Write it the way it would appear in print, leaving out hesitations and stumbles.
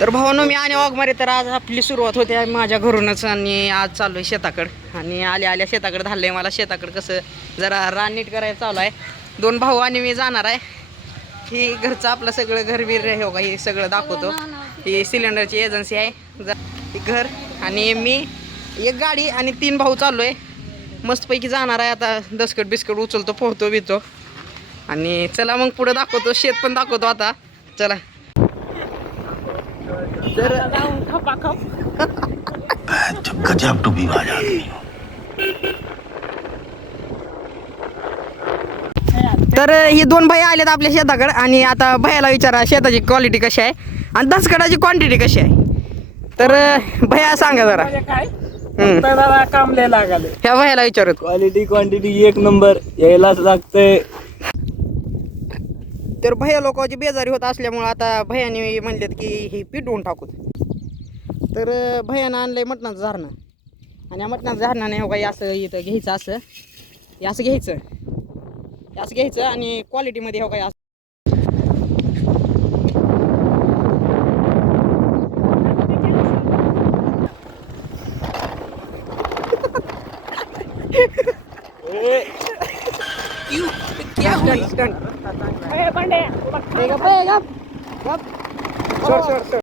तर भावानो मी आणि वाघमारे तर आज आपली सुरुवात होते माझ्या घरूनच आणि आज चालू आहे शेताकडं आणि आल्या शेताकडे धाडलं मला शेताकडं कसं जरा रान नीट करायचं चालू आहे. 2 भाऊ आणि मी जाणार आहे. ही घरचं आपलं सगळं घरबीर हे बघा हे सगळं दाखवतो. ही सिलेंडरची एजन्सी आहे. ही घर आणि मी एक गाडी आणि 3 भाऊ चाललो आहे. मस्तपैकी जाणार आहे आता. दसकट बिस्कट उचलतो पोहतो बितो आणि चला मग पुढं दाखवतो. शेत पण दाखवतो आता. चला तर ही 2 भाई आलेत आपल्या शेताकडे आणि आता भैयाला विचारा शेताची क्वालिटी कशी आहे आणि दसकडाची क्वांटिटी कशी आहे. तर भैया सांगा जरा. कामले लागले ह्या भैयाला विचारत. क्वांटिटी 1 नंबर यायलाच लागतंय. तर भैया लोकांची बेजारी होत असल्यामुळे आता भैयाने म्हणलेत की हे पिटवून टाकू. तर भैयानं आणलंय मटणाचं झारणं आणि या मटणाचं झारणाने हो काही असं इथं घ्यायचं असं घ्यायचं आणि क्वालिटीमध्ये हो काही असं